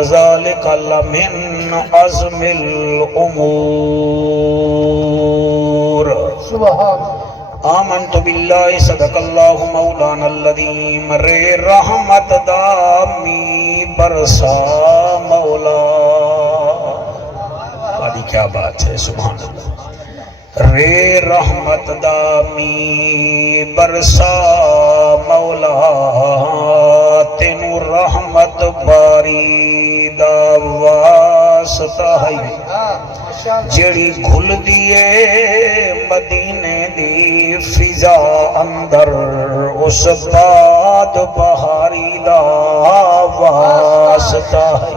ذالک لمن عزم الامور سبحان آمنت باللہ صدق اللہ مولانا العظیم رے رحمت دامی برسا مولا. بڑی کیا بات ہے، سبحان اللہ. رے رحمت دامی برسا مولا تینو رحمت باری دا واسطہ ہے جیڑی گھل دیے مدینے دی فضا اندر اس باد بہاری دا واسطہ ہے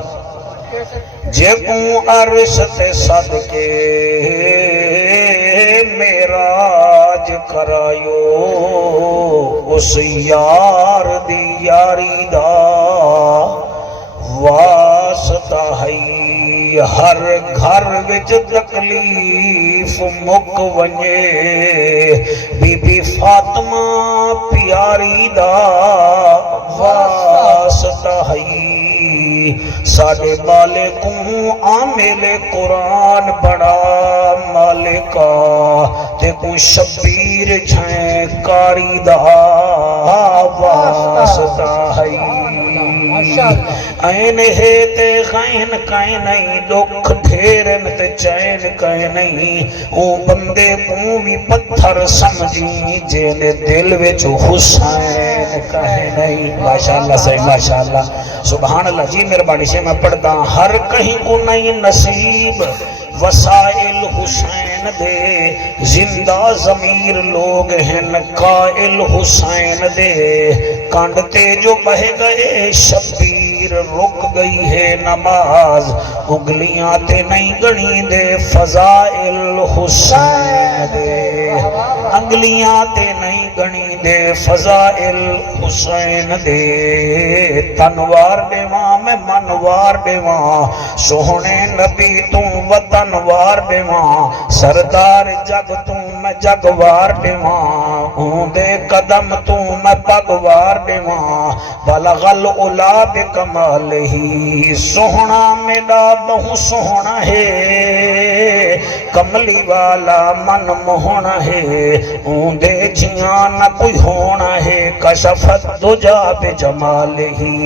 جے کو عرش تے صدقے میراج کرایو اس یار دی یاری دا واسطہ ہے. ہر گھر وچ تکلیف مک ونجے بی بی فاطمہ پیاری دا واسطہ ہے. ساڈے مالکوں عامل قرآن بڑا مالکا تے کو شبیر جھیں کاری دا واسطہ ہے. این ہے تے غین کہیں نہیں، دکھ ڈھیرن تے چین کہیں نہیں. او بندے کو بھی پتھر سمجھی جینے دل وچ حسین کہیں نہیں. ماشاءاللہ سے ماشاءاللہ سبحان اللہ جی. مہربانی سے میں پڑھتا ہر کہیں کو نہیں نصیب وسائل حسین دے، زندہ ضمیر لوگ ہیں قائل حسین دے. کانڈتے جو بہ گئے شبیر رک گئی ہے نماز، انگلیاں تے نہیں گنی دے فضائل حسین دے، انگلیاں تے نہیں گنی دے فضائل حسین دے. تنوار دیواں میں منوار دیواں سوہنے نبی تو وطنوار دیواں، سردار جگ تو میں جگوار دیواں، اون دے قدم تو میں پگوار دیواں. بلغ العلا بکمال ہی سوہنا میرا بہو سوہنا ہے، کملی والا من موہنا ہے، اون دے جیاں نہ کوئی ہونا ہے. کشفت دجا بجمال ہی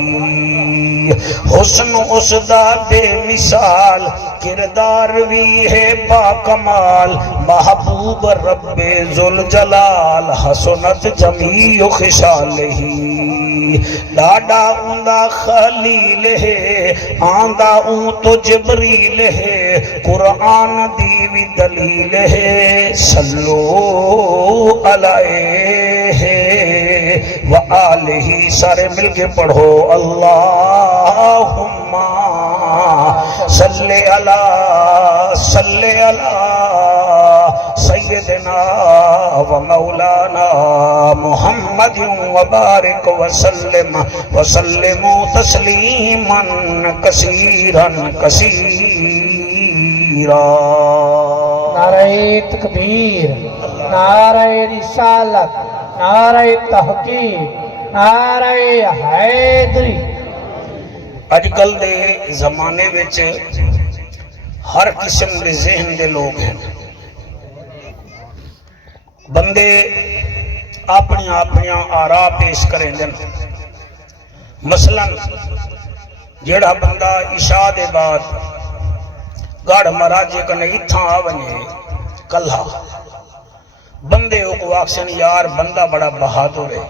حسن اس دا بے مثال، کردار بھی ہے با کمال. محبوب رب ذوالجلال حسنت جمیع خصال ہی. ڈاڈا اوندا خلیل ہے، آندہ اون تو جبریل ہے، قرآن دی بھی دلیل ہے. صلو علیہ وآلہ سارے مل کے پڑھو اللہم صلی علی سیدنا و مولانا محمد وبارک وسلم تسلیما کثیرا کثیرا. نعرہ تکبیر، نعرہ رسالت، نعرہ تحقیق، نعرہ حیدری. اج کل دے زمانے وچ ہر قسم دے ذہن دے لوگ ہیں. بندے اپنی آراء پیش کریں دن. مثلا جیڑا بندہ عشاء دے بعد گڑ مراجے کنے اتھاں آونے کلھا بندے کو آکسن یار بندہ بڑا بہادر ہے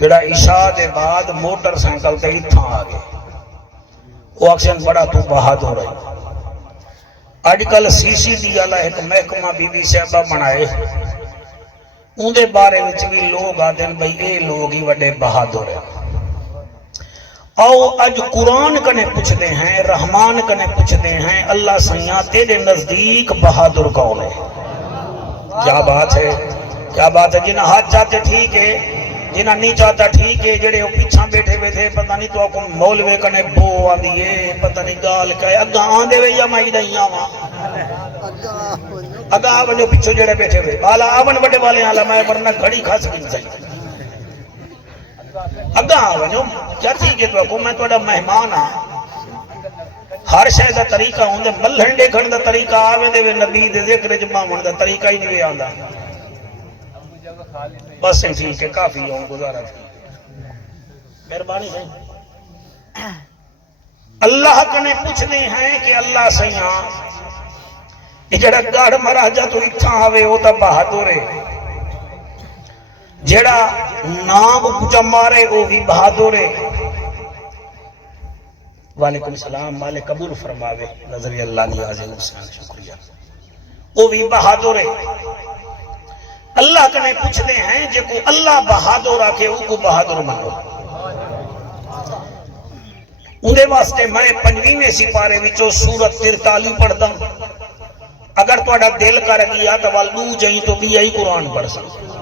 جڑا عشاء دے بعد موٹر سائیکل تے اتھاں آگے، وہ آکسن بڑا تو بہادر ہے. آج کل سی سی ڈی والا ایک محکمہ بی بی صاحبہ بنائے، اندے بارے وچ بھی لوگ آدھن بھئی اے لوگ ہی وڈے بہادر ہیں. آؤ اج قرآن کنے پوچھتے ہیں، رحمان کنے پوچھتے ہیں اللہ سیاں تیرے نزدیک بہادر کون ہے؟ کیا بات ہے، کیا بات ہے. جنہ ہاتھ چاہتے ٹھیک ہے، جنہ نہیں چاہتا ٹھیک ہے. جڑے وہ پیچھا بیٹھے ہوئے تھے پتہ نہیں تو آپ کو مولوے کنے بو آندی ہے، پتہ نہیں گال کیا ہے. اگاں آندے ہوئے یا مائی دائیں آواں اگاں آون جو پیچھو جڑے بیٹھے ہوئے بالا آون بڑے والے آلہ میں ورنہ گھڑی کھا سکیں سہی. اگاں آون جو کیا ٹھیک ہے تو میں تو مہمان ہاں ہر شے دا طریقہ ہوندے ملہن دیکھن دا طریقہ آوے دے نبی دے ذکر جمعون دا طریقہ ہی نہیں آندا بس ٹھیک ہے کافی ہوں گزارا تھی مہربانی ہے اللہ کنے پوچھنے ہیں کہ اللہ سیاں یہ جڑا گاڑ مراجہ تو اتھا آوے ہوتا بہادر ہے جڑا نام پوچھا مارے وہ بھی بہادر ہے وعلیکم السلام مالک قبول فرماوے نظری اللہ نیاز حسین شکریہ وہ بھی بہادر ہے اللہ کنے پوچھتے ہیں جے کو اللہ بہادر آکے وہ کو بہادر منو اندے واسطے میں 5ویں سپارے وچوں سورت 43 پڑھدا اگر تہاڈا دل کر گیا تو والو جائیں تو بھی یہی قرآن پڑھ سکتا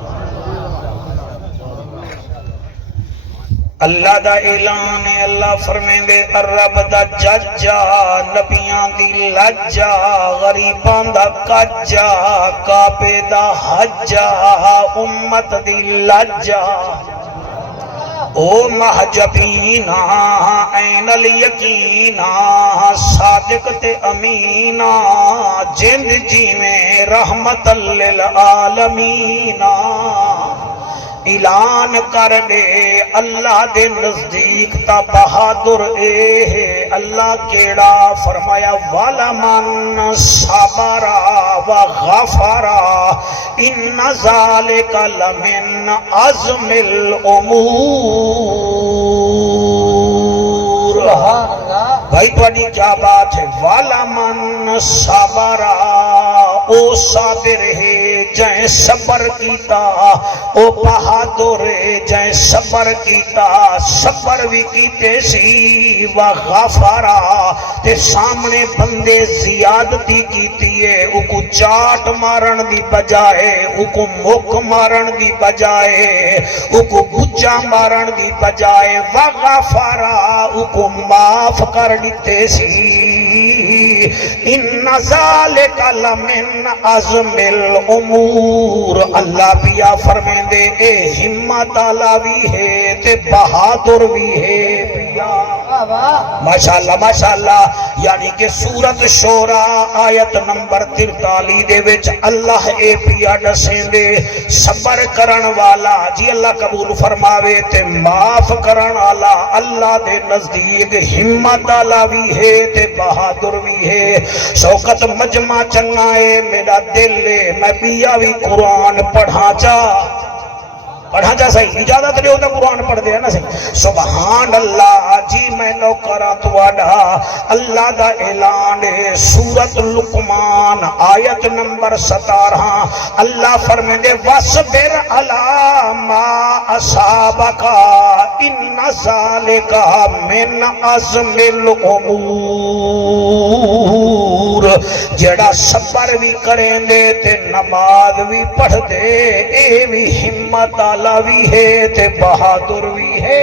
اللہ دا اعلان ہے اللہ فرمین دے الرب دا ججا نبیان دی لجا غریبان دا کجا کعبے دا حجا امت دی لجا او محجبینا این الیقینا صادق تے امینا جند جی میں رحمت للعالمینا اعلان کر دے اللہ دے نزدیک تا بہادر اے ہے اللہ کیڑا فرمایا والا من صبرا و غفرا ان ذالک لمن عزم الامور بھائی توڑی کیا بات ہے والا من صبرا او صابر ہے جائیں صبر کیتا او بہادر ہے جائیں صبر کیتا صبر بھی کیتے سی وغفرا تے سامنے بندے زیادتی کیتی ہے او کو چاٹ مارن دی بجائے او کو مک مارن دی بجائے او کو گجا مارن دی بجائے وغفرا او کو معاف کر دیتے سی ان ذالک لمن عزم الامور اللہ بیا فرمین دے اے ہمت آلہ بھی ہے تے بہادر بھی ہے ماشاءاللہ ماشاءاللہ یعنی کہ سورت شورا آیت نمبر 43 دے وچ اللہ اے پیا دسیں دے صبر کرن والا جی اللہ قبول فرماوے تے معاف کرن والا اللہ دے نزدیک ہمت آلہ بھی ہے تے بہادر بھی ہے شوکت مجمع چنگائے میرا دل لے میں پیا بھی قرآن پڑھا جا صحیح اجازت لے ہوتا قرآن پڑھ دیا نا صحیح سبحان اللہ جی میں نوکرہ تواڈا اللہ دا اعلان ہے سورت لقمان آیت نمبر 17 اللہ فرمائے دے وَاصْبِرْ عَلَىٰ مَا أَصَابَكَ إِنَّ ذَلِكَ مِنْ عَزْمِ الْأُمُورِ جڑا صبر بھی کریں دے تے نماز بھی پڑھ دے اے بھی ہمت اللہ بھی ہے تے بہادر بھی ہے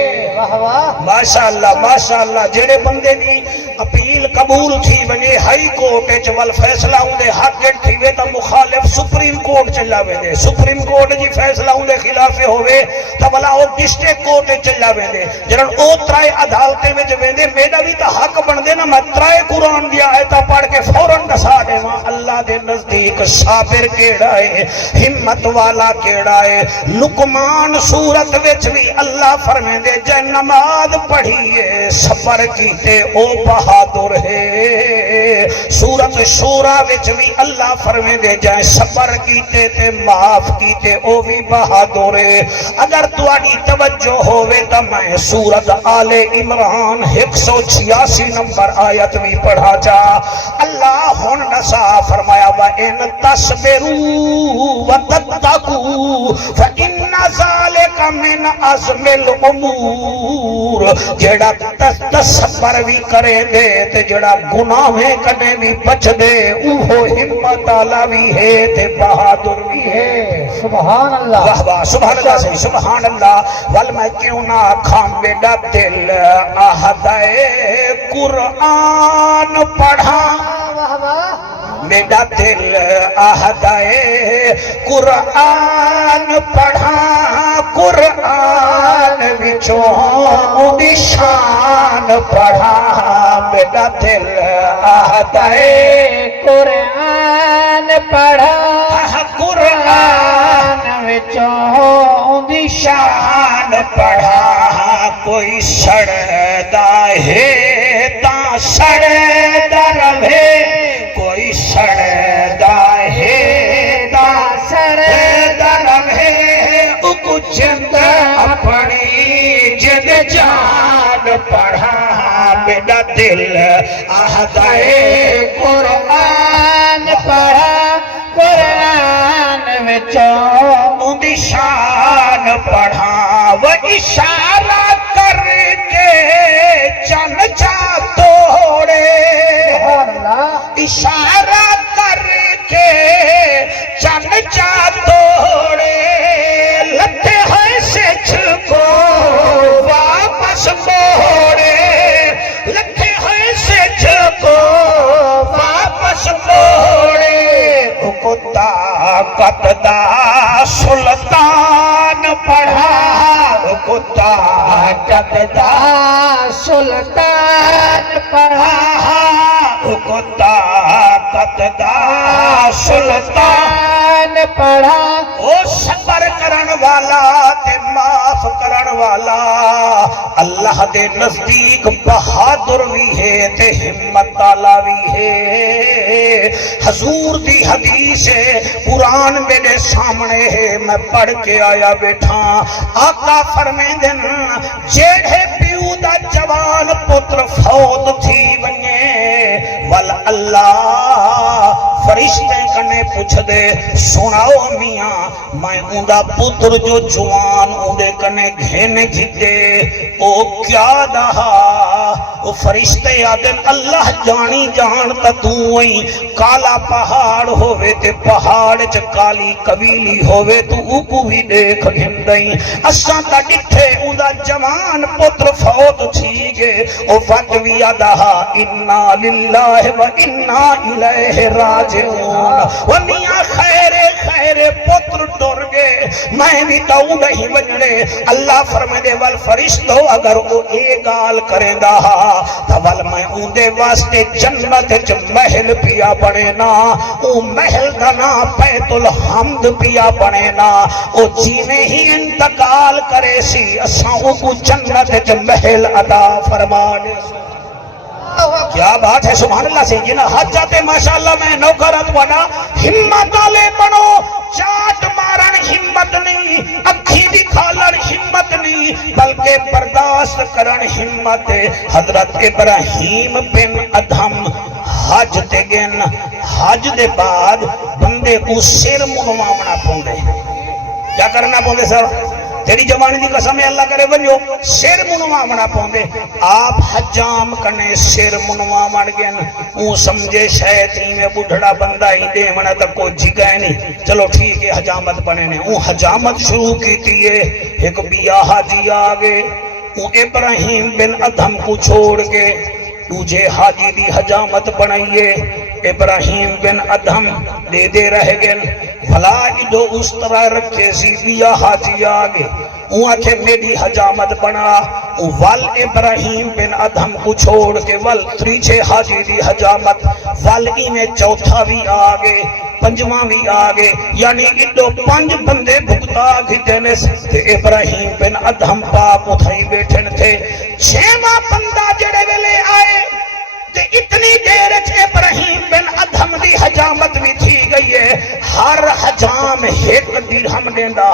ماشاءاللہ جڑے بندے دی اپیل قبول تھی بنے ہائی کورٹ چول فیصلہ ہوں دے حق تھی وے تا مخالف سپریم کورٹ چلا وے دے سپریم کورٹ جی فیصلہ ہوں دے خلاف ہوئے تا بلا اور ڈسٹرکٹ کورٹ چلا وے دے جنہاں او ترائے عدالتے میں جو وے دے میرا بھی تا حق بن دے نا میں ترائے قرآن دیا آیتا پڑھ کے فوراں دسا دے وہاں اللہ دے نزدیک صابر کیڑا ہے ہمت والا کیڑا ہے لقمان سورت وچ بھی اللہ فرمائے دے جے نماز پڑھیے صبر کیتے او بہادر ہے سورت شورا وچ بھی اللہ فرمائے دے جے صبر کیتے تے معاف کیتے او بھی بہادر ہے اگر تواڈی توجہ ہوئے تا میں سورت آل عمران 186 نمبر آیت بھی پڑھا جا اللہ ہن نسا فرمایا وَإِن تَصْبِرُوا وَتَتَّقُوا فَإِنَّ ذَلِكَ مِنْ عَزْمِ الْأُمُورِ جڑا تصبر بھی کرے دے تے جڑا گناہ میں کنے بھی بچ دے اوہو ہمت آلہ بھی ہے تے بہادر بھی ہے سبحان اللہ واہ واہ سبحان اللہ سے سبحان اللہ وال میں کیوں نہ کھام بیڈا دل آہدائے قرآن پڑھا میرا دل آہدا ہے قرآن پڑھا قرآن وچوں دی شان پڑھا میرا دل آہدا ہے قرآن پڑھا قرآن وچوں دی شان پڑھا کوئی سڑدا ہے تا سڑدا رہے کوئی سڑدا ہے تا سڑدا رہے اکو جند اپنی جند جان پڑھا میرا دل آہدا ہے قرآن پڑھا قرآن وچوں دی شان پڑھا وہ اشارہ کر کے چن جا توڑے سبحان اللہ اشارہ کر کے چن جا توڑے لتے ہیں سچ کو واپس موڑے لتے ہیں سچ کو واپس موڑے کو طاقت دا سلطان پڑھا کو طاقت دا سلطان پڑھا کو طاقت دا سلطان پڑھا او صبر کرن والا تے معاف کرن والا اللہ دے نزدیک بہادر بھی ہے تے ہمت والا بھی ہے حضور دی حدیث ہے قرآن میرے سامنے ہے میں پڑھ کے آیا بیٹھا آقا فرمیندن جیڑے پیو دا جوان پتر فوت تھی ونجے ول اللہ فرشتے کنے پوچھ دے سناؤ میاں میں اندہ پتر جو جوان اندے کنے گھینے گھتے او کیا دہا او فرشتے آدن اللہ جانی جانتا توئی کالا پہاڑ ہوئے تے پہاڑ چکالی قبیلی ہوئے تو اوکو بھی دیکھ گھندئی اساں تا ڈٹھے اندہ جوان پتر فوت تھی گے او فتوی دہا انا للہ و انا الیہ راجعون و میاں خیر پتر ڈر گے میں بھی تاؤں نہیں بجنے اللہ فرمائے دے والفرشتو اگر وہ ایک گال کریں دا تا وال میں اندے واسطے جنت چ محل پیا بنے نا او محل دنا بیت الحمد پیا بنے نا او جیویں ہی انتقال کرے سی اساں کو جنت چ محل عطا فرما دے کیا بات ہے سبحان اللہ سے جنہ حج جاتے ماشاءاللہ میں نوکرت بنا ہمت والے بنو چاٹ مارن ہمت نہیں اکھی دکھالن ہمت نہیں بلکہ برداشت کرن ہمت حضرت ابراہیم بن ادھم حج تے گن حج دے بعد بندے کو سر منواونا پوندے کیا کرنا پوندے سر تیری جوانی دی قسم ہے اللہ کرے ونجو سر منواونا پوندے آپ حجام کنے سر منواون گن اون سمجھے شیطی میں بڑھڑا بندہ ہی دے منا تک کو جگہ نہیں چلو ٹھیک ہے حجامت بنے نے اون حجامت شروع کی تھی ایک بیاہ حاجی آگے اون ابراہیم بن ادھم کو چھوڑ کے تجھے حاجی دی حجامت بنائیے ابراہیم بن ادھم دے دے رہ گن بھلا ایڈو اس طرح رکھے سی بیا حاجی آگے اون آکھے میری حجامت بنا وال ابراہیم بن ادھم کو چھوڑ کے وال تریچے حاجی دی حجامت وال میں چوتھا بھی آگے پنجواں بھی آگے یعنی ایڈو پانچ بندے بھگتا گھتے سے ابراہیم بن ادھم پاک اتھائی بیٹھن تھے چھیمہ بندہ جڑے ویلے آئے تے اتنی دیر ابراہیم بن ادھم دی حجامت بھی تھی گئی ہے ہر حجام ایک درہم دیندہ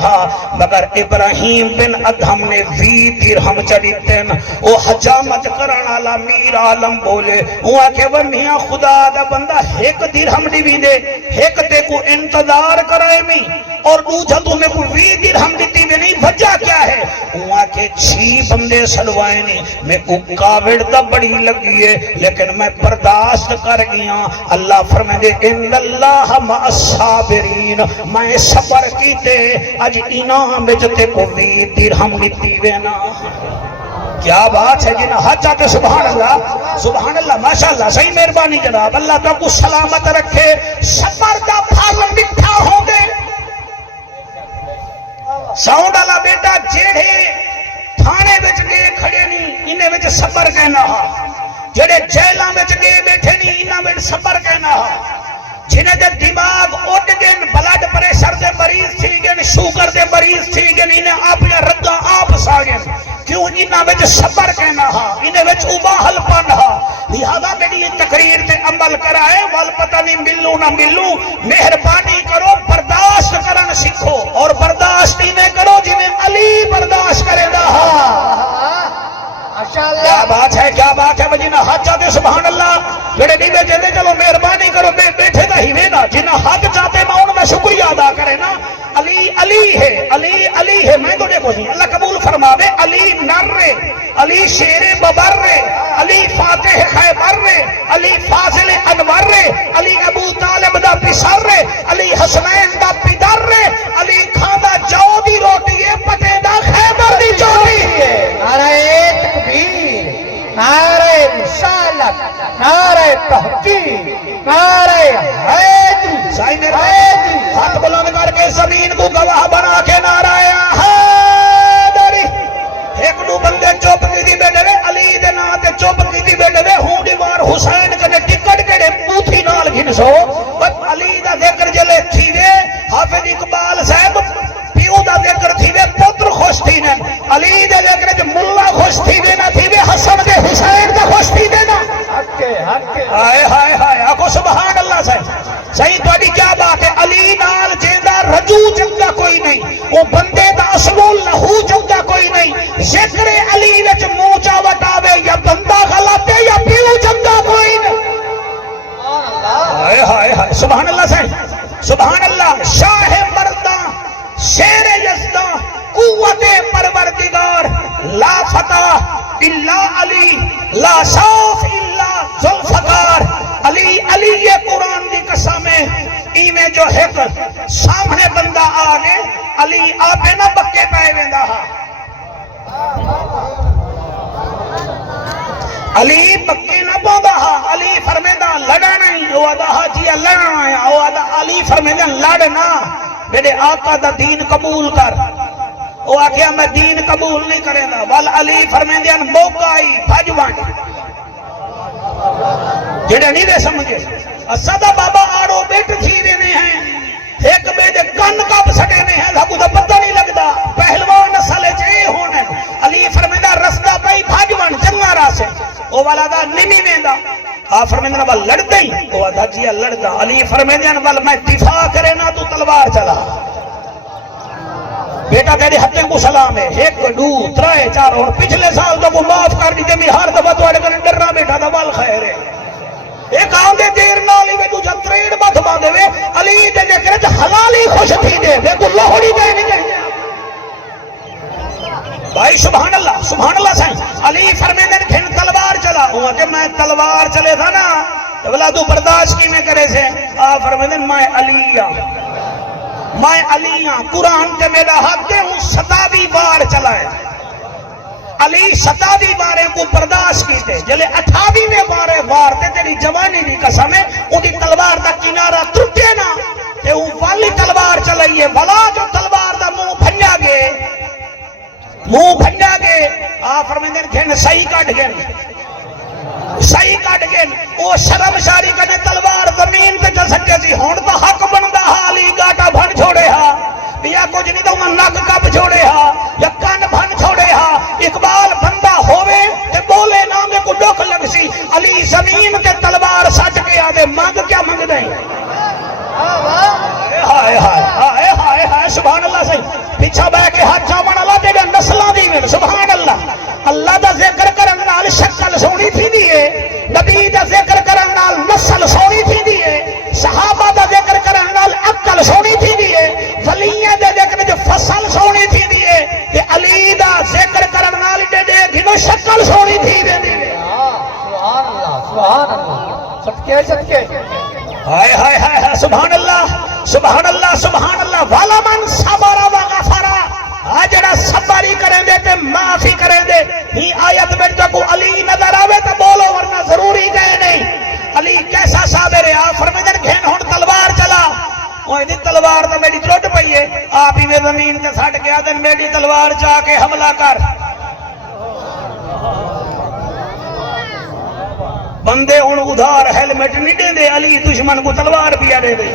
مگر ابراہیم بن ادھم نے 20 درہم چڑھیتن وہ حجامت کرانا لا میر عالم بولے وہ آکے وہ میاں خدا دا بندہ ایک درہم دی بھی دے ایک تے کو انتظار کرائے میں اور دوجہ تو میں کو 20 درہم دیتی بھی نہیں وجہ کیا ہے وہ آکے 6 بندے سلوائے نہیں میں کو کاوڑ دا بڑی لگی ہے لیکن میں برداشت کر گیا اللہ فرمائے دے ان اللہ مع الصابرین میں صبر کیتے اج انعام بجتے کو 20 درہم دیتی دینا کیا بات ہے جی نا حج جاتے سبحان اللہ ماشاءاللہ صحیح مہربانی جناب اللہ تو کو سلامت رکھے صبر دا پھل میٹھا ہوں گے ساؤنڈ والا بیٹا جیڑے تھانے وچ گئے کھڑے نہیں انہیں وچ صبر کہنا ہا جڑے جیلاں وچ گئے بیٹھے نہیں انہاں وچ صبر کہنا ہا جنہیں دے دماغ اٹھ گئے بلڈ پریشر دے مریض تھی گئے شوگر دے مریض تھی گئے انہیں آپ یا رگاں آپ سا گئے کیوں انہاں وچ صبر کہنا ہا انہیں وچ اباہل پن ہا لہذا میری یہ تقریر تے عمل کرائے وال پتہ نہیں ملوں نہ ملوں مہربانی کرو برداشت کرن سیکھو اور برداشت انہیں کرو جنہیں علی برداشت کرے دا ہا کیا بات ہے جنہ حج جاتے سبحان اللہ جڑے نہیں بیٹھے چلو مہربانی کرو بیٹھے دا ہی وینا جنہ حج جاتے میں ان میں شکریہ ادا کرے نا علی ہے میں تو دیکھو جی اللہ قبول فرماوے علی نر رے علی شیر ببر رے علی فاتح خیبر رے علی فاضل انور رے علی ابو طالب دا پسر رے علی حسنین دا پدر رے علی کھانا جو دی روٹی ہے پتے دا خیبر دی چوٹی ہے نعرہ تکبیر نعرہ رسالت نعرہ تحقیق نعرہ حیدری سائی میرے ہاتھ بلند کر کے زمین کو گواہ بنا کے نعرہ حیدری ایک نو بندے چوپ کی دی بیٹھے وے علی دے نا تے چوپ کی دی بیٹھے وے ہوں دیوار حسین کنے ٹکٹ کڑے پوتھی نال گھنسو بس علی دا ذکر جلے تھی وے حافظ اقبال صاحب پیو دا ذکر تھی وے پتر خوش تھی نے علی دے ذکر جو ملا خوش تھی وے نہ تھی وے حسن دے حسین دا خوش تھی دے نا ہائے آکو سبحان اللہ صحیح تو ابھی کیا بات ہے علی نال جیندہ رجو جمدہ کوئی نہیں وہ بندے دا اصلول لہو جمدہ کوئی نہیں ذکر علی وچ موچا وٹاوے یا بندہ غلطے یا پیو جمدہ کوئی نہیں ہائے سبحان اللہ سبحان اللہ شاہ مردہ شیر یزدہ قوت پروردگار لا فتح الا علی لا شوف الا ذوالفقار علی یہ قرآن دی قسم ہے ایمیں جو ایک سامنے بندہ آگے علی آپے نہ بکے پائے ویندہ ہا علی بکے نہ بودا ہا علی فرمیدہ لڑا نہیں وہ آدھا ہا جی لڑنا آیا وہ آدھا علی فرمیدہ لڑنا میرے آقا دا دین قبول کر وہ آکھیا میں دین قبول نہیں کرے دا وال علی فرمیدہ موقع آئی بھجوان جڑے نہیں دے سمجھے صدا بابا آڑو بیٹ تھی دینے ہیں ایک بیٹے کن کب سٹے نے ہیں لگو دا پتہ نہیں لگتا پہلوان نسلے چاہے ہونے علی فرمیدہ رسدہ پئی بھجوان جنگا راسے وہ والا دا نمی میں دا فرمیدہ وال لڑتے ہی وہ آدھا جی لڑتا علی فرمیدہ وال میں دفاع کرے نا تو تلوار چلا بیٹا تیرے ہتھیں کو سلام ہے ایک دو ترائے چار اور پچھلے سال تو کو معاف کر دیتے میں ہر دفعہ تو اڑے کرنے ڈرنا بیٹا دا وال خیر ہے ایک آندے دیر نالی میں تو جب تریڑ بات باندھے وے علی دے دے کرے حلالی خوش تھی دے میں تو لوہڑی دے نہیں دے بھائی سبحان اللہ سائیں علی فرمیدن کھن تلوار چلا ہوا کہ میں تلوار چلے تھا نا تو بلا تو برداشت کی میں کرے سے فرمیدن میں علیاں قرآن کے میرا حق دے ہوں 27 بار چلائے علی 27 بارے کو برداشت کی تے جلے 28 بارے وار تے تیری جوانی دی قسم ہے ان دی تلوار دا کنارہ ترکے نا تے وہ والی تلوار چلائیے والا جو تلوار دا منہ بھنجا گے فرمیدن کھین صحیح کٹ گئے وہ شرم شاری کنے تلوار زمین تے چل سکتے سی ہون تو حق بندہ ہا علی گاٹا بھن چھوڑے ہا یا کچھ نہیں تو میں نک کب چھوڑے ہا یا کن بھن چھوڑے ہا اقبال بندہ ہوئے تے بولے نامے کو ڈوک لگ سی علی زمین تے تلوار سچ کے آدھے مانگ کیا مانگ دیں ہائے سبحان اللہ صحیح پیچھا بہ کے ہاتھ چاون اللہ دے نسلاں دی وچ سبحان اللہ دا ذکر کرن نال شکل سونی تھی دی ہے نبی دا ذکر کرن نال نسل سونی تھی دی ہے صحابہ دا ذکر کرن نال عقل سونی تھی دی ہے ولیاں دے ذکر جو فصل سونی تھی دی ہے تے علی دا ذکر کرن نال دے گھنو شکل سونی تھی دی ہے سبحان اللہ صدقے ہائے سبحان اللہ والا من صبر و غفر جڑا صبر ہی کریں دے تے معافی کریں دے ہی آیت میں کو علی نظر آوے تو بولو ورنہ ضروری گئے نہیں علی کیسا صابر ہے آپ فرمیدن گھن ہون تلوار چلا وہ دی تلوار تو میری ٹوٹ پئی ہے آپ ہی میں زمین تے سٹ گیا دن میری تلوار جا کے حملہ کر بندے ان ادھار ہیلمٹ نہیں دے دے علی دشمن کو تلوار پیا دے دے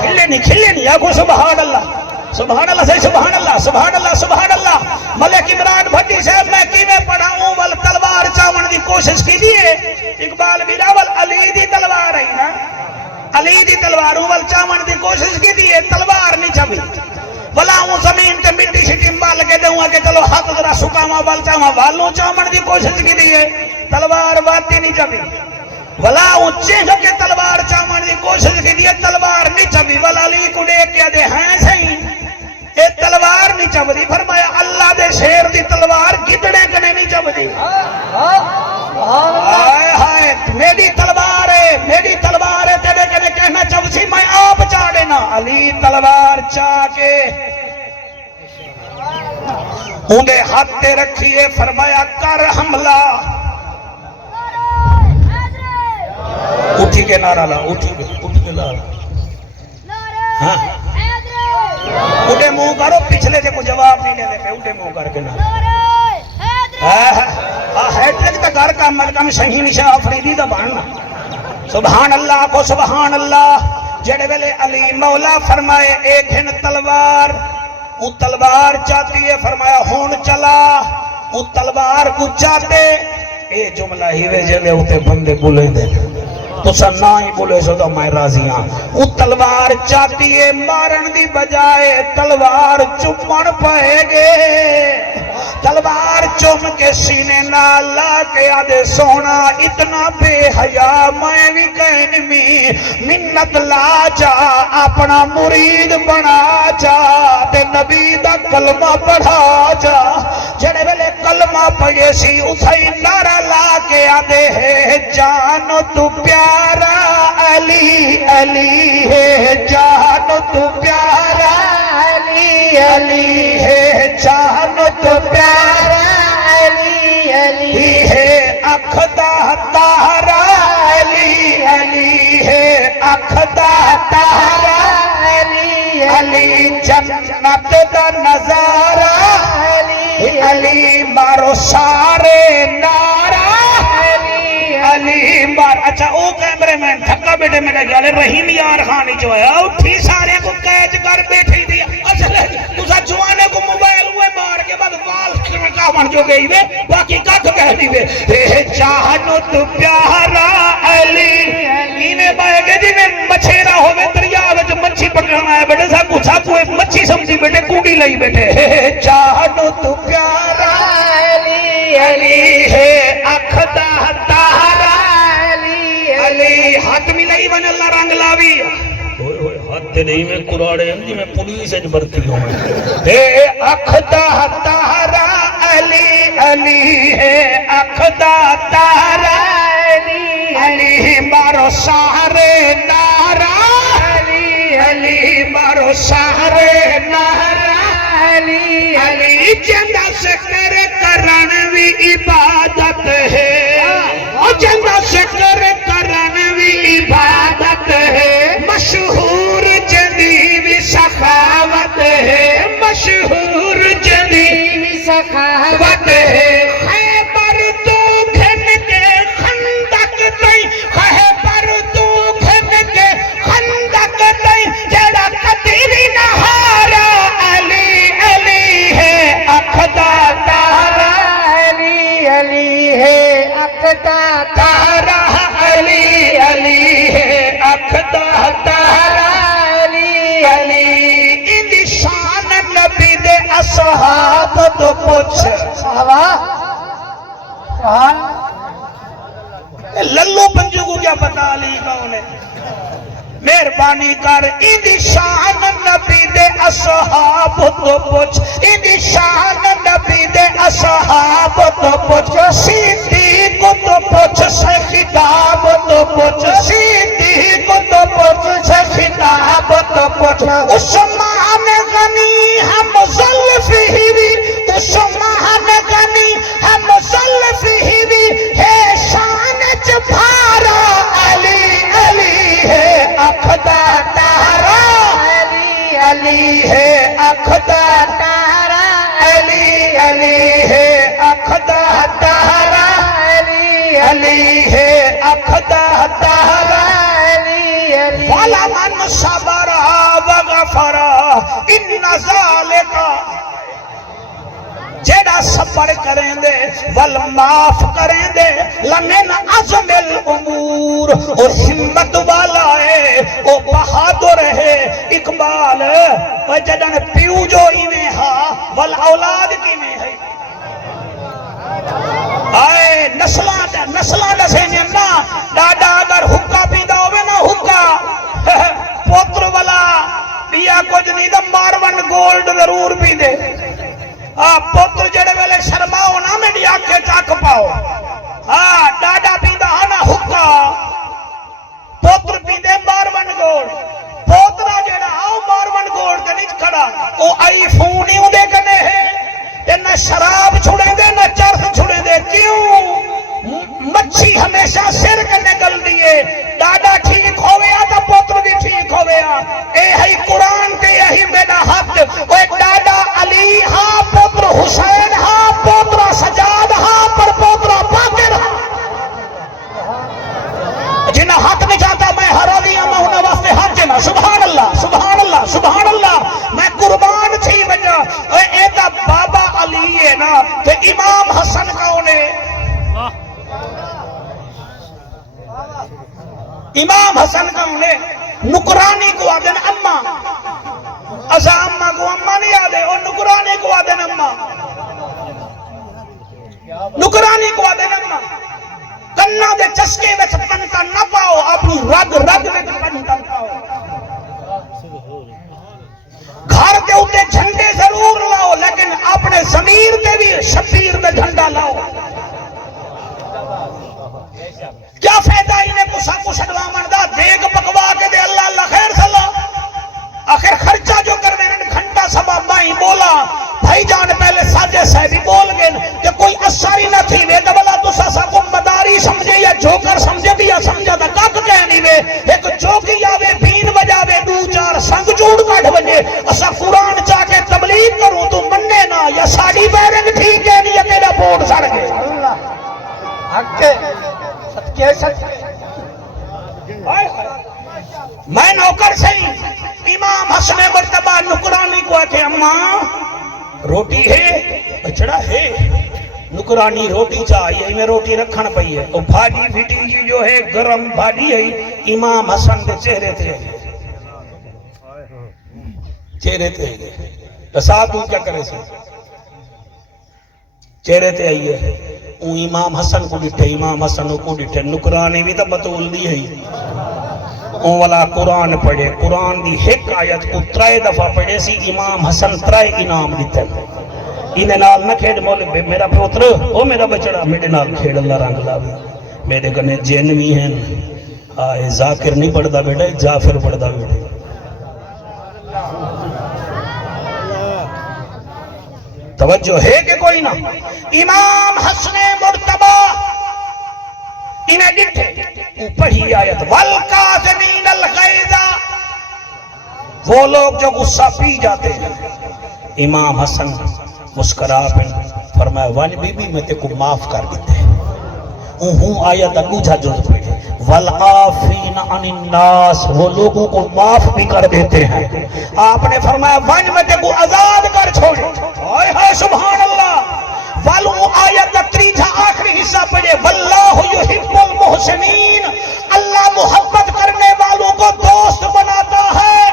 کھلے نہیں یا کو سبحان اللہ سے سبحان اللہ سبحان اللہ سبحان اللہ ملک عمران بھٹی صاحب میں کی میں پڑھاؤں ول تلوار چاون دی کوشش کی دیئے اقبال بیراول علی دی تلوار ہے نا علی دی تلوار ول چاون دی کوشش کی دیئے تلوار نہیں چبی بلا ہوں زمین تے مٹی شٹی مبال کے دوں گا کہ چلو حق ذرا سکاما وال چاما والوں چاون دی کوشش کی دیئے تلوار باتی نہیں چبی ولا چیخ کے تلوار چاون دی کوشش کی دیئے تلوار نہیں چبی ولا علی کو دیکھ کے دے ہیں صحیح اے تلوار نہیں چبدی فرمایا اللہ دے شیر دی تلوار گدڑے کنے نہیں چبدی ہائے ہائے میری تلوار ہے تیرے کنے کہنا چبسی میں آپ چاہ دینا علی تلوار چاہ کے انہیں ہاتھ تے رکھیے فرمایا کر حملہ اٹھی کے نعرہ لا اٹھی کے نعرہ ہاں اٹھے منہ کرو پچھلے سے کو جواب نہیں لینے پہ اٹھے منہ کر کے نعرہ ہیٹرک تا گھر کا ملکم شہین شاہ افریدی دا باننا سبحان اللہ کو سبحان اللہ جڑے ویلے علی مولا فرمائے ایک ہن تلوار وہ تلوار چاہتی ہے فرمایا ہون چلا وہ تلوار کو چاہتے اے جملہ ہی وے جلے ہوتے بندے بولے دے تو سا نہ ہی بولے سو تو میں راضی ہاں وہ تلوار چاہتی ہے مارن دی بجائے تلوار چپن پائے گے تلوار چوم کے سینے نالا کے آدھے سونا اتنا بے حیا میں بھی کہنمی منت لا جا اپنا مرید بنا جا تے نبی دا کلمہ پڑھا جا جڑے ویلے کلمہ پڑھے سی اتھائی نعرہ لا کے آدھے ہے جانو تو پیارا علی علی ہے جانو تو پیارا علی علی ہے جانو تو پیارا علی علی ہے اخدا تارا علی علی ہے اخدا تارا علی علی جنت دا نظارہ علی علی مارو سارے نارا علی مار اچھا او کیمرے میں تھکا بیٹے میرے گالے رحیم یار خانی جو ہے اٹھی سارے کو کیچ کر بیٹھی دیا اچھا تُسا جوانے کو موبائل ہوئے مار کے بعد وال کامن جو گئی وے باقی کاتھ کہنی وے اے جانو تو پیارا علی اینے بائے گے جی میں مچھیرہ ہوئے دریا وچ مچھی پکڑنا ہے بیٹے سا کچھ آپ کوئی مچھی سمجھی بیٹے کوڑی لئی بیٹے جانو تو پیارا علی علی ہے اخدا تارا علی ہاتھ ملائی ون اللہ رنگ لاوی ہاتھ نہیں میں قرآن اندی میں پولیس اج برتی ہوں اے اخدا تارا علی علی ہے اخدا تارا علی علی مارو سارے نارا علی علی مارو سارے نارا علی علی جندہ شکر کرن بھی عبادت ہے جندہ شکر کرن بھی عبادت ہے مشہور جدید سخاوت ہے مشہور جدید سخاوت ہے خیبر تو گھن کے خندق تئی خیبر تو گھن کے خندق تئی جڑا قدری نہارا علی علی ہے اخدا تارا علی علی ہے اخدا تارا علی علی ہے اخدا تارا علی علی ان شان نبی دے اصحاب تو پوچھ للو پنجو کو کیا پتا علی کون ہے مہربانی کر ان شان نبی دے اصحاب تو پوچھ ان شان نبی دے اصحاب تو پوچھ صدیق تو پوچھ خطاب تو پوچھ صدیق تو پوچھ خطاب تو پوچھ عثمان غنی حمزہ دہر علی علی ہے اخدا دہر علی علی والا من صبر وغفر ان ذالک جیڑا صبر کریں دے ول معاف کریں دے لمن عزم الامور اور ہمت والا ہے او بہادر ہے اقبال اور جدن پیو جو ایویں ہاں ول اولاد کی میں ہے آئے نسلہ دسیں نا ڈاڈا اگر حکا پیدا ہوئے نا حکا پوتر والا بیا کچھ نہیں دا مارون گولڈ ضرور پی دے پوتر جڑے ویلے شرماؤ نا میں ڈیا کے چاک پاؤ ڈاڈا پیدا نا حکا پوتر پیندے مارون گولڈ پوترا جڑا آؤ مارون گولڈ دے نہیں کھڑا او آئی فون ہی دے کنے ہے نہ شراب چھوڑیں دے نہ چرس چھوڑیں دے کیوں مچھی ہمیشہ سر کنے گل دیئے ڈاڈا ٹھیک ہویا تا پوتر بھی ٹھیک ہویا اے ہی قرآن کے یہی میرا حق اے ڈاڈا علی ہاں پوتر حسین ہاں پوتر سجاد ہاں پر پوتر باقر ہاں جنہ حق نہیں چاہتا میں حرالی اما ہونا واسطے حق جنا سبحان اللہ سبحان اللہ سبحان اللہ میں قربان تھی وجہ اے تا بابا علی ہے نا تو امام حسن کاؤنے امام حسن کاؤنے نکرانی کو آدن اما ازا اما کو اما نہیں آدھے اور نکرانی کو آدن اما نکرانی کو آدن اما کنہ دے چسکے ویچ پنکا نہ پاؤ اپنی رگ ویچ پنکا پاؤ گھر کے ہوتے جھنڈے ضرور لاؤ لیکن اپنے ضمیر کے بھی شبیر میں جھنڈا لاؤ کیا فائدہ انہیں کچھ اڈوامن دا دیکھ پکوا کے دے اللہ اللہ خیر صلاح آخر خرچہ جو کر میں نے گھنٹہ سبا مائی بولا بھائی جان پہلے ساجے صاحبی بول گئے کہ کوئی اثاری نہ تھی وے دبلا تو ساسا کو مداری سمجھے یا جوکر سمجھے بھی یا سمجھا دا کاک کہنی وے ایک جوکی آوے بین بجاوے دو چار سنگ جوڑ کاٹھ بجے اسا قرآن چاہ کے تبلیغ کروں تو مننے نا یا ساڑی بیرنگ ٹھیک ہے نہیں یا تیرا بورڈ سڑ گئے حق کے صدقے صدقے میں نوکر سے امام حسن مرتبہ نکرانی کو آتے اماں روٹی ہے بچڑا ہے نکرانی روٹی چاہیے میں روٹی رکھن پئی ہے تو بھاجی بھٹی جی جو ہے گرم بھاجی ہے امام حسن دے چہرے تھے چہرے تھے تو ساتھ کیا کرے سے چہرے تھے آئیے اون امام حسن کو ڈٹھے امام حسن کو ڈٹھے نکرانی بھی تو بطول دی ہے اون والا قرآن پڑھے قرآن دی ایک آیت کو 3 دفعہ پڑھے سی امام حسن 3 انعام دیتے ہیں انہیں نال نہ کھیڑ مولے میرا پوتر او میرا بچڑا میرے نال کھیڑ اللہ رنگ لاوی میرے کنے جنوی ہیں آئے ذاکر نہیں پڑھتا بیٹا جعفر پڑھتا بیٹا توجہ ہے کہ کوئی نہ امام حسن مرتبہ انہیں ڈٹھے پڑھی آیت والکاظمین الغیظ وہ لوگ جو غصہ پی جاتے ہیں امام حسن مسکرا پہ فرمایا وانی بی بی میں تے کو معاف کر دیتے ہیں ہوں آیت اگوجھا جز پڑھے والعافین عن الناس وہ لوگوں کو معاف بھی کر دیتے ہیں آپ نے فرمایا وانی میں تے کو آزاد کر چھوڑے آئے ہائے سبحان اللہ والو آیت کا 3 آخری حصہ پڑھے واللہ یحب المحسنین اللہ محبت کرنے والوں کو دوست بناتا ہے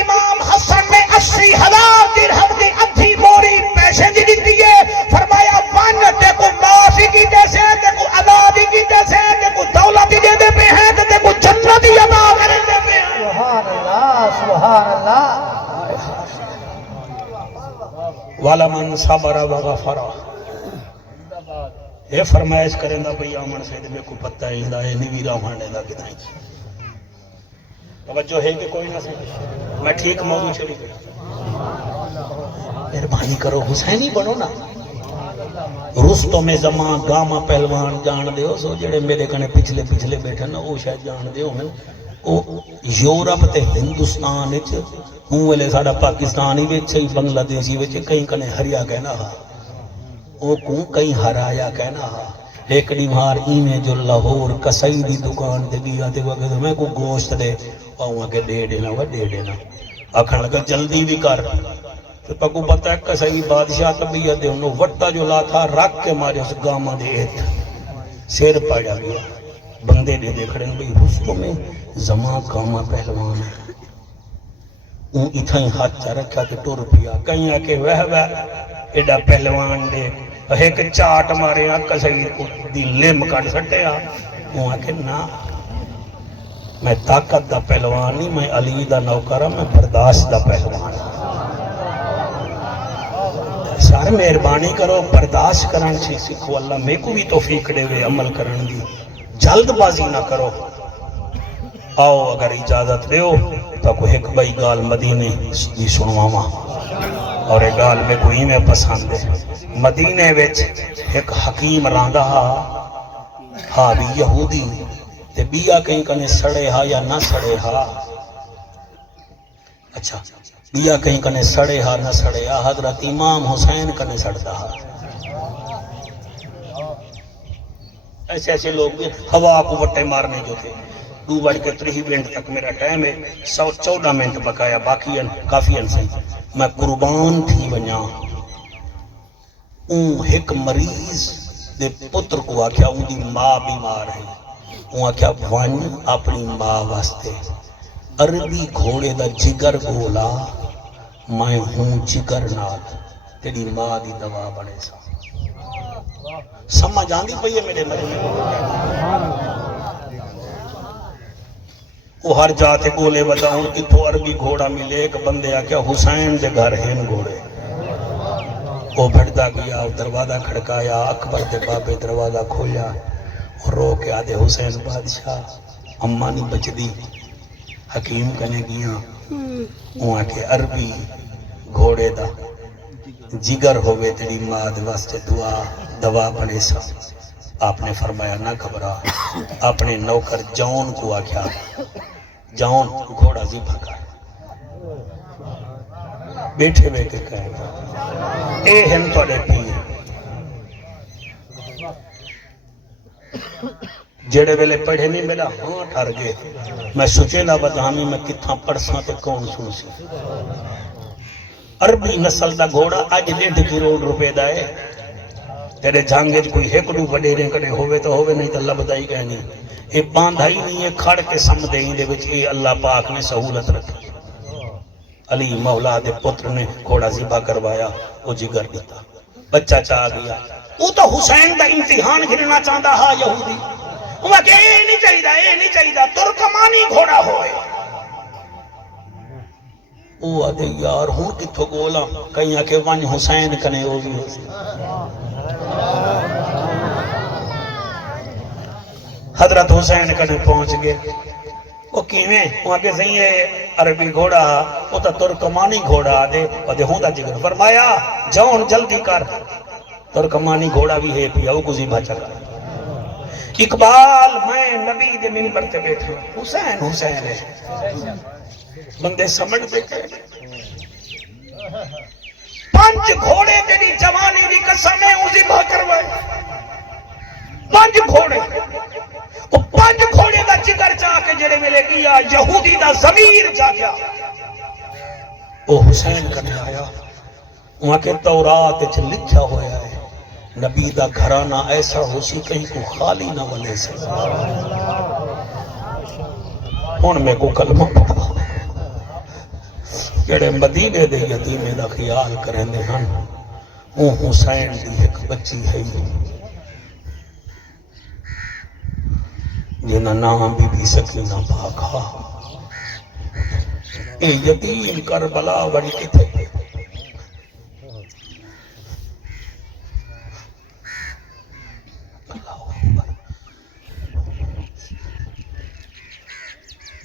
امام حسن نے 80,000 درہم کی ادھی موری پیسے دی دیئے فرمایا ون تے کو معافی کی جیسے تے کو آزادی کی جیسے تے کو دولت دے دے پہ ہیں تے کو جنت ہی عطا کرے دے پہ ہیں سبحان اللہ سبحان اللہ والا من صبر وغفر یہ فرمائش کریں دا بھئی آمن سے دے میں کو پتہ ہی دا ہے نوی راہانے دا کتائی توجہ ہے کہ کوئی نہ سے میں ٹھیک موضوع چھوڑی مہربانی کرو حسینی بنو نا رستوں میں زمان گاما پہلوان جان دے ہو سو جڑے میرے کنے پچھلے بیٹھے نا وہ شاید جان دے ہو میں یورپ تے ہندوستان اچھ ہوں ویلے ساڑا پاکستانی ویچے بنگلہ دیشی ویچے کہیں کنے ہریا گئے نا او کو کئی ہرایا کہنا ہا ایک ڈیمار اینے جو لاہور کسائی دی دکان دے گیا تے وقت میں کو گوشت دے وہاں کے دے دینا وہ دے دینا آکھن لگا جلدی بھی کر تو پکو پتہ ہے کسائی بادشاہ طبیعت دے انہوں وٹا جو لا تھا رکھ کے مارے اس گاما دے ایت سیر پاڑا گیا بندے دے دیکھ رہے ہیں بھئی حسو میں زمان گاما پہلوان ہے اون اتھائی ہاتھ چا رکھا تے ٹور پیا کہیں آکے وہ ایڈا پہلوان دے ایک چاٹ مارے آکا سید کو دلے مکاڑ سٹے اون آکے نا میں طاقت دا پہلوان نہیں میں علی دا نوکرہ میں برداشت دا پہلوان سارے مہربانی کرو برداشت کرن سے سکھو اللہ میں کو بھی توفیق دے وے عمل کرن دی جلد بازی نہ کرو آؤ اگر اجازت دیو تو کوئی ایک بھائی گال مدینے دی سنواما اور ایک گال میں کوئی میں پسند ہے مدینے وچ ایک حکیم راندہ ہاں بھی یہودی تے بیا کہیں کنے سڑے ہا یا نہ سڑے ہا اچھا بیا کہیں کنے سڑے ہا نہ سڑے ہا حضرت امام حسین کنے سڑتا ہا ایسے ایسے لوگ بھی ہوا کو وٹے مارنے جو تھے 2:30 منٹ تک میرا ٹائم ہے 14 منٹ بقایا باقی کافی انسان میں قربان تھی ونیا اون ایک مریض دے پتر کو آکھیا اون دی ماں بیمار ہے اون آکھیا ون اپنی ماں واسطے عربی گھوڑے دا جگر گولا میں ہوں جگر نال تیری ماں دی دوا بڑے سا سمجھ آندی پئی ہے میرے وہ ہر جاتے گولے بتاؤں کہ تو عربی گھوڑا ملے ایک بندے آکیا حسین دے گھر ہیں گھوڑے وہ بھڑتا گیا دروازہ کھڑکایا اکبر دے بابے دروازہ کھولیا اور رو کے آدھے حسین بادشاہ اماں نہیں بچ دی حکیم کنے گیا وہاں کے عربی گھوڑے دا جگر ہوئے تیری ماں دے واسطے دوا بڑے سا آپ نے فرمایا نہ گھبرا اپنے نوکر جون کو آکھیا جون گھوڑا ذبح کر بیٹھے کے کہے گا اے ہن توڑے پیر جڑے ویلے پڑھے نہیں میرا ہاں ٹھر گئے میں سوچے نہ بدہامی میں کتھاں پڑھساں تے کون سن سی عربی نسل دا گھوڑا آج 1.5 کروڑ روپے دا ہے تیرے جھانگے کوئی ہکڑو بڑے رہے کڑے ہوئے تو ہوئے نہیں تو اللہ بتائی گئے نہیں یہ باندھائی نہیں ہے کھڑ کے سمدھے ہی دے وچ اے اللہ پاک نے سہولت رکھی علی مولا دے پتر نے گھوڑا ذبح کروایا وہ جگر دیتا بچہ چاہ گیا وہ تو حسین دا امتحان گھرنا چاہتا ہا یہودی وہ کہ اے نہیں چاہیدہ ترکمانی گھوڑا ہوئے وہ آدھے یار ہوں کتھو گولا کہیں آکے ون حسین کنے ہو بھی ہو حضرت حسین کنے پہنچ گئے وہ کیویں وہاں کے صحیح ہے عربی گھوڑا وہ تا ترکمانی گھوڑا آدھے ودے ہوں دا جگر فرمایا جون جلدی کر ترکمانی گھوڑا بھی ہے پیا وہ کو ذبح چکا اقبال میں نبی دے منبر تے بیٹھا حسین حسین ہے بندے سمجھ دیکھے 5 گھوڑے تیری جوانی دی قسم ہے وہ ذبح کروائے 5 گھوڑے وہ 5 گھوڑے دا جگر چاہ کے جڑے ملے گیا یہودی دا ضمیر جا گیا وہ حسین کرنے آیا وہاں کے تورات چ لکھا ہویا ہے نبی دا گھرانہ ایسا ہو سی کہیں کو خالی نہ بنے سے ہن میں کو کلمہ پڑھا جڑے مدینے دے یتیمے دا خیال کریں دے ہن وہ حسین دی ایک بچی ہے جنہ نام بی سکینہ پاکا اے یتیم کربلا بڑی کتے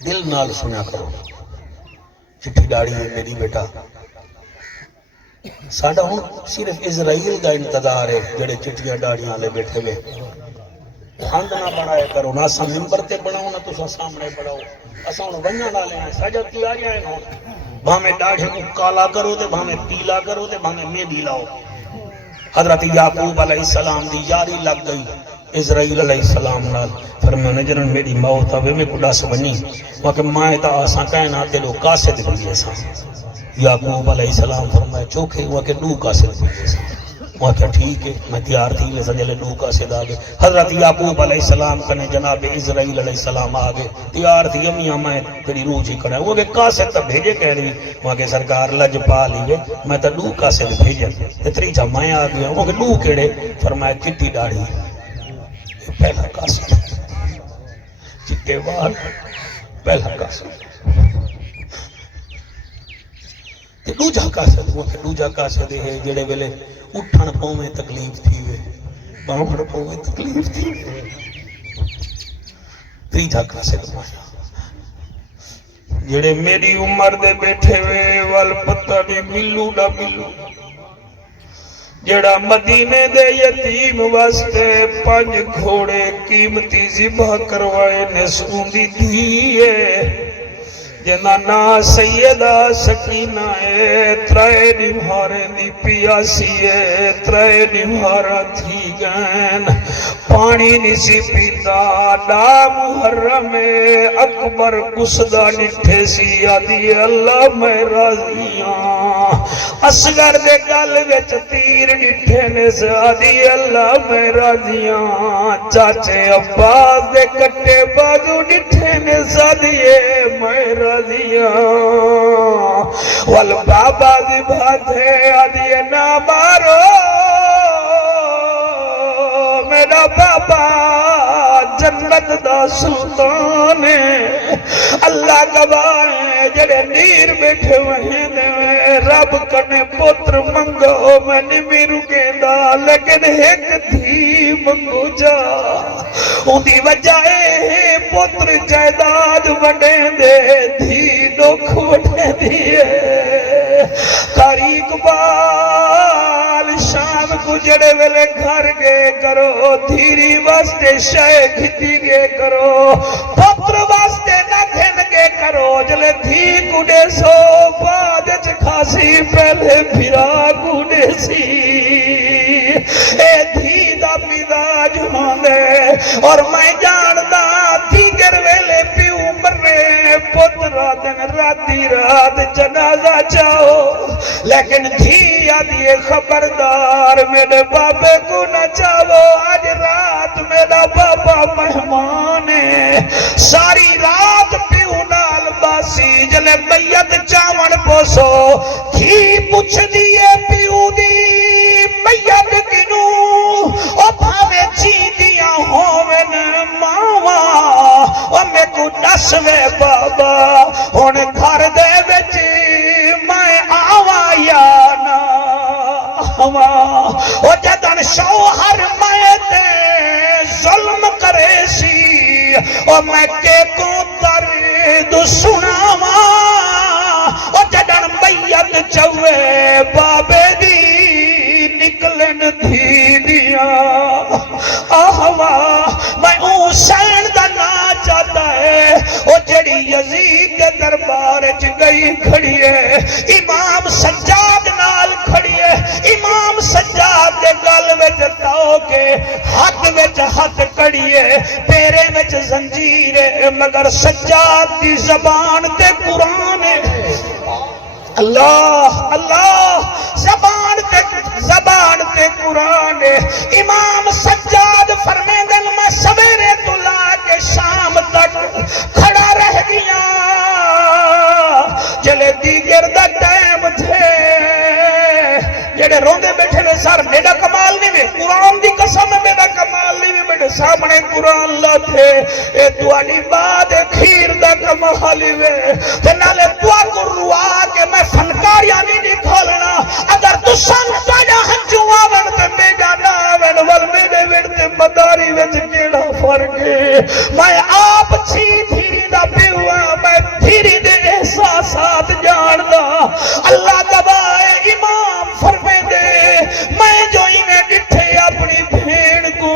دل نال سنیا کرو چٹھی ڈاڑی ہے میری بیٹا ساڑھا ہوں صرف اسرائیل دا انتظار ہے جڑے چٹھیاں ڈاڑیاں لے بیٹھے میں ہند نہ بڑھائے کرو نہ سممبر تے بڑھاؤ نہ تو سامنے بڑھاؤ اساں ونجا نہ لے سجتی آ جائے نو بھامے ڈاڑھے کو کالا کرو تے بھامے پیلا کرو تے بھامے مہندی لاؤ حضرت یعقوب علیہ السلام دی یاری لگ گئی اسرائیل علیہ السلام نال فرمایا جنن میری موت آوے میں کو دس بنی وہ کہ مائے تا آساں کائنات دے لوگ قاصد بھیجے سا یعقوب علیہ السلام فرمایا چوکھے وہ کہ دو قاصد بھیجے سا وہ کہ ٹھیک ہے میں تیار تھی لے سجلے دو قاصد آگے حضرت یعقوب علیہ السلام کنے جناب اسرائیل علیہ السلام آگے تیار تھی امیاں میں تیری روح جی کنے وہ کہ قاصد تا بھیجے کہہ رہی وہ کہ سرکار لج پا لیوے میں تا دو قاصد بھیجے اتری جا میں آگیا وہ کہ دو کیڑے فرمایا چٹی ڈاڑی پہلا قاصد چٹے وال پہلا قاصد دوجا قاصد وہ کہ دوجا قاصد ہے جڑے ویلے اٹھن پویں تکلیف تھی وے باہر پویں تکلیف تھی وے تیجا قاصد جڑے میری عمر دے بیٹھے وے وال پتہ نہیں ملو نہ ملو جڑا مدینے دے یتیم واسطے 5 گھوڑے قیمتی ذبح کروائے نے سوندی دیئے جنا نا سیدہ سکینہ ہے ترائے نمہارے دی پیاسی ہے ترائے نمہارا تھی گین پانی نسی پیتا نا محرم اکبر کسدہ نٹھے سی آدھی اللہ میں راضیاں اصغر دے گل وچ تیر نٹھے نے سے آدھی اللہ میں راضیاں چاچے عباس دے کٹے بازو نٹھے نے سادھیے میں راضیاں والبابا دی بات ہے آدھی نا مارو میرا بابا جنت دا سلطان ہے اللہ گواہ ہے جڑے نیر بیٹھے وہیں رب کنے پتر منگو میں نمی رکے دا لیکن ایک دھی منگو جا اندھی وجہ ہے پتر جائداد وڈے دے دھی دکھ وڈے دیئے قاری اقبال شام کو جڑے ویلے گھر گئے کرو دھیری واسطے شائع گھتی گئے کرو پتر واسطے نہ گھن گئے کرو جلے دھی کڑے سو بعد کھاسی پہلے پھرا کڑے سی اے دھی دا مزاج ہوندے اور میں جاندہ دیگر ویلے پیو مرے پترہ دن راتی رات جنازہ چاہو لیکن دھی آدھی خبردار میرے بابے کو نہ چاہو آج رات میرا بابا مہمان ہے ساری رات پیو نال باسی جلے میت چاون پوسو دھی پوچھ دیئے پیو دی میت کنو او بھاوے چی دیا ہوون ماوا او میں کو نسوے بابا ہون گھر دے بچی میں آوا یا نا آوا او جدن شوہر میں تے ظلم کرے سی او میں کے کو درد سناوا او جدن میت چوے بابے دی نکلن دھی دیا آہوا میں اون سین دا نا چاہتا ہے او جڑی یزید کے دربار چ گئی کھڑی ہے امام سجاد نال کھڑی ہے امام سجاد دے گل وچ تاؤ کے ہاتھ وچ ہاتھ کڑی ہے پیرے وچ زنجیر ہے مگر سجاد دی زبان تے قرآن ہے اللہ اللہ زبان تے قرآن ہے امام سجاد فرمیندن میں سویرے تو لا کے شام تک کھڑا رہ گیا جلے دیگر دا ٹائم تھے جڑے روندے بیٹھے نے سر میرا کمال نہیں میں قرآن دی قسم ہے میرا کمال نہیں میں میرے سامنے قرآن لا تھے اے دوانی بعد کھیر دا کمالی وے تے نالے دعا کو روا کے میں فنکاریاں نہیں کھولنا اگر تو سنگتا جا ہنچو آون تے میجا نا آون وال میرے ویڑتے مداری ویچ کیڑا فرگے میں آپ چھی تھی دا پیوا میں تھیری دے احساسات جان دا اللہ گواہ امام فرمے دے میں جو انہیں ڈٹھے اپنی بھیڑ کو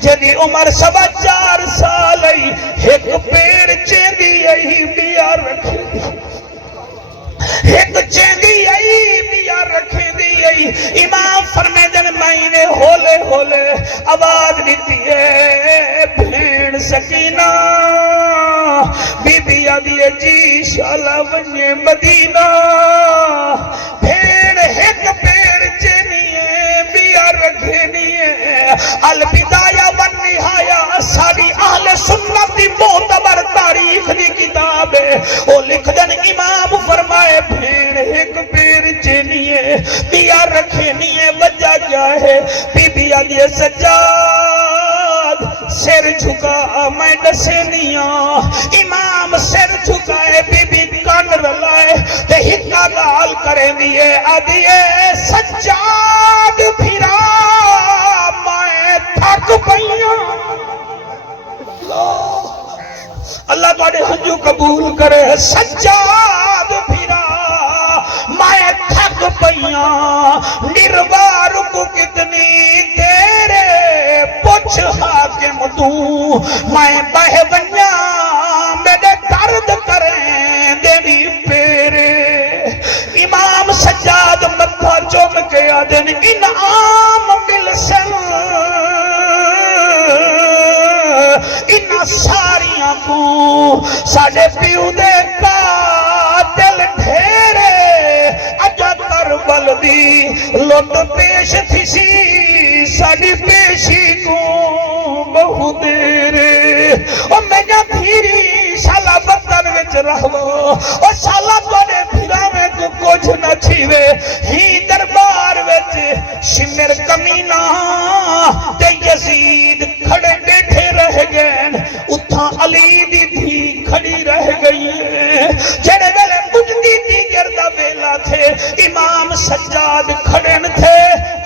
جنی عمر 4.25 سال ہی ایک پیر چیندی آئی بیا رکھے دی ایک چیندی آئی بیا رکھے دی آئی امام فرمے دن میں آدھی جی شالا ونجے مدینہ بھیڑ ایک پیر چینیے بیا رکھنیے البدایہ والنہایہ ساری اہل سنت دی معتبر تاریخ دی کتاب ہے وہ لکھ دن امام فرمائے بھیڑ ایک پیر چینیے بیا رکھنیے وجہ کیا ہے بی بی آدھی سجاد سر جھکا میں ڈسینیاں امام سر جھکائے بی بی کان رلائے تے ہتنا گال کریں دیئے آدھیے سجاد پھرا میں تھک پئیاں اللہ تواڈے ہنجو قبول کرے سجاد پھرا میں تھک پئیاں نروار کو کتنی تیرے پوچھ حاکم تو میں بہ ونیا میرے درد کریں دینی پیرے امام سجاد مدھا چوم کے آدن انعام ملسن انہا ساریاں کو ساڑے پیو دے قاتل ڈھیرے اجا کربل دی لوٹ پیش تھی سی ساڑی پیشی کو بہو دیرے او میں جا دھیری شالا بطن وچ رہو او شالا توڑے پھرا میں کو کچھ نہ چھیوے ہی دربار وچ شمر کمینہ تے یزید کھڑے بیٹھے رہ گئے اتھا علی دی بھی کھڑی رہ گئی جڑے ویلے بجدی دی گردہ ویلا تھے امام سجاد کھڑن تھے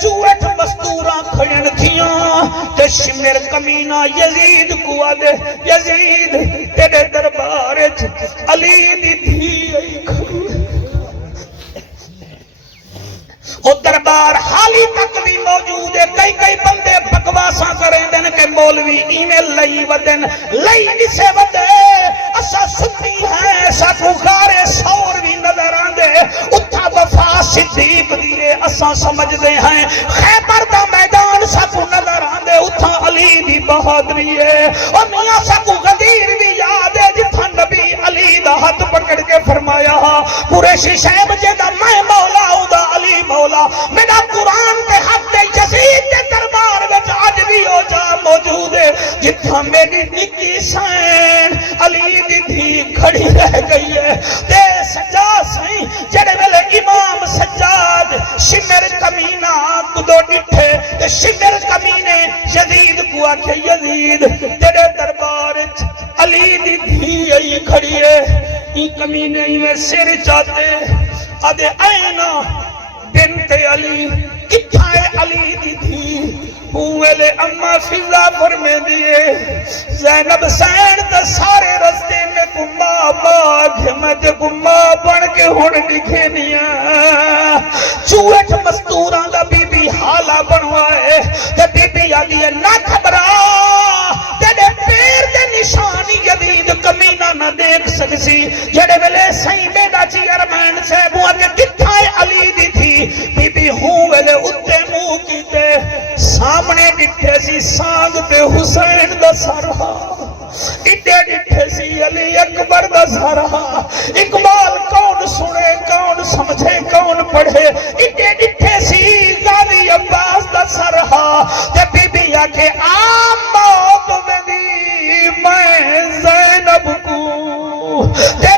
چوٹ مستوراں کھڑن تھیاں تے شمر کمینہ یزید کو آدے یزید تیرے دربار علی دی بھی آئی کھڑی وہ دربار حالی تک بھی موجود ہے کئی بندے بکواساں کریں دن کہ مولوی ای میل لئی ودن لئی نسے ودے اسا سنی ہیں ساکو غارے سور بھی نظر آن دے اتھا وفا صدیق دیئے اسا سمجھ دے ہیں خیبر دا میدان ساکو نظر آن دے اتھا علی دی بہادری ہے اور میاں ساکو غدیر بھی یاد ہے جتھا نبی علی دا ہاتھ پکڑ کے فرمایا قریشی شیب جیدہ میں مولا ہوں دا علی مولا میرا قرآن کے حق دے یزید دے دربار وچ آج بھی ہو جا موجود ہے جتھا میری نکی سین علی دی تھی کھڑی رہ گئی ہے تے سجا سائیں جڑے ویلے امام سجاد شمر کمینہ کدو ڈٹھے تے شمر کمینے یزید کو آکھے یزید تیرے دربار علی دی تھی ای کھڑی ہے ای کمینے میں سر چاہتے آدھے اینا بنت علی کتھائے علی دی تھی اوہلے اممہ فضا فرمے دیئے زینب سین تا سارے رستے میں گمہ باغ میں تے گمہ بن کے ہون دکھے نیا چوٹ مستوران دا بی بی حالہ بنوائے تے بی بی آدھیے نہ کھبرا تیرے پیر دے نشانی یزید کمینہ نہ دیکھ سکسی جڑے ویلے سہی بیٹا چی ارمین سے بوا کے کتھائے علی دی تھی بی بی ہوں ویلے اتے منہ کیتے سامنے ڈٹھے سی سانگ پہ حسین دا سرہا اٹھے ڈٹھے سی علی اکبر دا سرہا اقبال کون سنے کون سمجھے کون پڑھے اٹھے ڈٹھے سی غازی عباس دا سرہا تے بی بی آکھے آم موت ویدی میں زینب کو تے